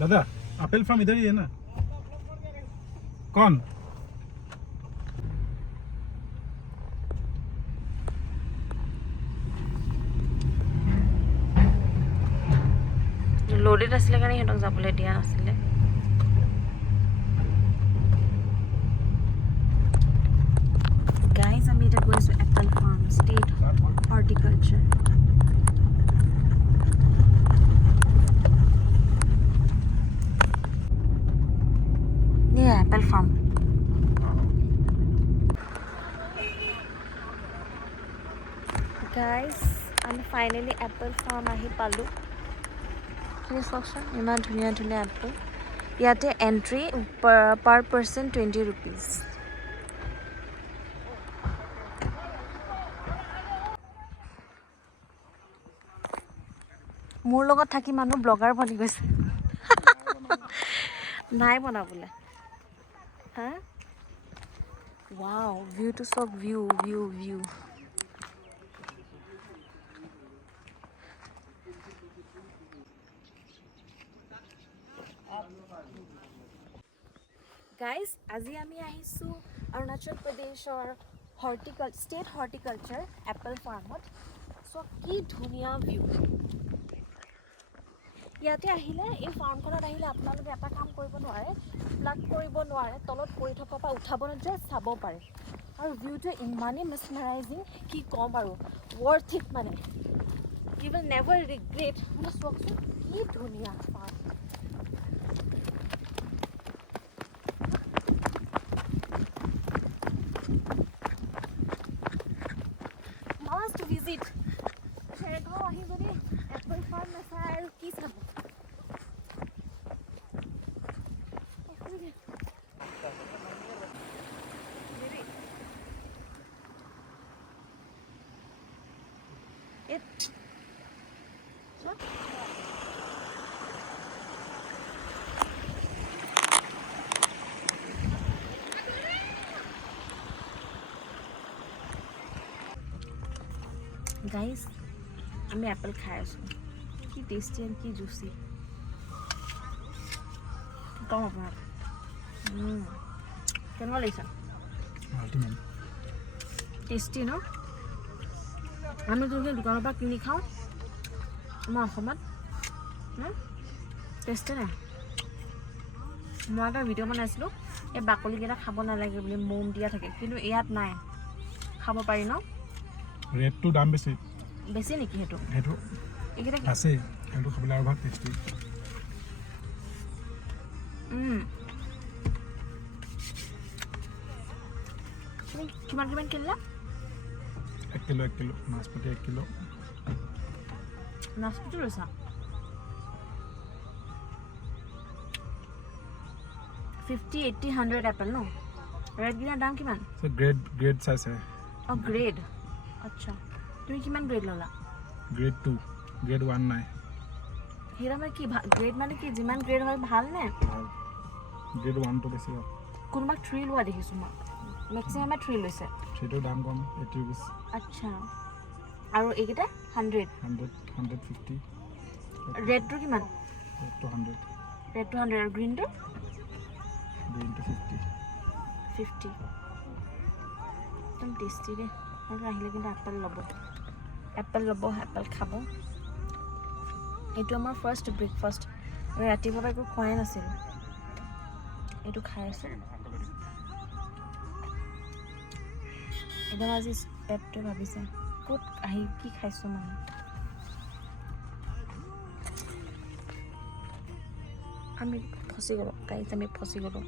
दादा Apple farm इधर ही है ना कौन লোডেড আছিলে কাৰণে সিহঁতক যাবলৈ দিয়া নাছিলে গাইজ আমি এতিয়া গৈছোঁ Apple farm state horticulture Apple farm guys আমি ফাইনেলি এপল ফাৰ্ম আহি পালোঁ চাওকচোন ইমান ধুনীয়া ধুনীয়া এপল ইয়াতে এণ্ট্ৰি পাৰ পাৰ্চন 20 rupees মোৰ লগত থাকি মানুহ ব্লগাৰ বনি গৈছে নাই বনাবলৈ হা ৱাও ভিউটো চব ভিউ ভিউ ভিউ গাইজ আজি আমি আহিছোঁ অৰুণাচল প্ৰদেশৰ ষ্টেট হৰ্টিকালচাৰ এপল ফাৰ্মত চ' কি ধুনীয়া ভিউ ইয়াতে আহিলে এই ফাৰ্মখনত আহিলে আপোনালোকে এটা কাম কৰিব নোৱাৰে প্লাগ কৰিব নোৱাৰে তলত পৰি থকাৰ পৰা উঠাব নোৱাৰে চাব পাৰে আৰু ভিউটো ইমানেই মেছমাৰাইজিং কি ক'ম আৰু ৱৰ্থ ইট মানে ইউ উইল নেভাৰ ৰিগ্ৰেট মানে চাওকচোন কি ধুনীয়া ফাৰ্ম মাষ্ট ভিজিট চেৰগাঁও আহি যদি এপল ফাৰ্ম নাচায় আৰু কি চাব গাইজ আমি এপল খাই আছোঁ কি টেষ্টি এণ্ড কি জুচি কম আপোনাৰ কেনেকুৱা লাগিছে টেষ্টি ন আমি যোনখিনি দোকানৰ পৰা কিনি খাওঁ আমাৰ অসমত টেষ্টি নাই মই এটা ভিডিঅ' বনাইছিলোঁ এই বাকলিকেইটা খাব নালাগে বুলি মোম দিয়া থাকে কিন্তু ইয়াত নাই খাব পাৰি ন ৰেটটো দাম বেছি বেছি নেকি সেইটো এইকেইটা আছে সেইটো খাবলৈ আৰু ভাল টেষ্টি কিমান কিমান কিনিলা 1 কিলো নাচপতি 1 কিলো নাচপতি লৈছা 50, 80, 100 এপল ন ৰেডকেইটাৰ দাম কিমান গ্ৰেড চাইছে অঁ গ্ৰেড আচ্ছা তুমি কিমান গ্ৰেড ল'লা গ্ৰেড 2 গ্ৰেড 1 নাই সেইটা মানে কি গ্ৰেড মানে কি যিমান গ্ৰেড হয় ভাল নে গ্ৰেড 1 টো বেছি হয় কোনোবা 3 লোৱা দেখিছোঁ মই মেক্সিমামে 3 লৈছে সেইটোৰ দাম কম 80 rupees আচ্ছা আৰু এইকেইটা 100 150 ৰেডটো কিমান ৰেডটো 100 আৰু গ্ৰীণটো 50 একদম টেষ্টি দেই আৰু আহিলে কিন্তু এপল ল'ব এপল খাব এইটো আমাৰ ফাৰ্ষ্ট ব্ৰেকফাষ্ট আমি ৰাতিপুৱা একো খোৱাই নাছিলোঁ এইটো খাই আছোঁ একদম আজি পেটটোৱে ভাবিছে ক'ত আহি কি খাইছোঁ মানে আমি ফচি গ'লোঁ গাইজ আমি ফচি গ'লোঁ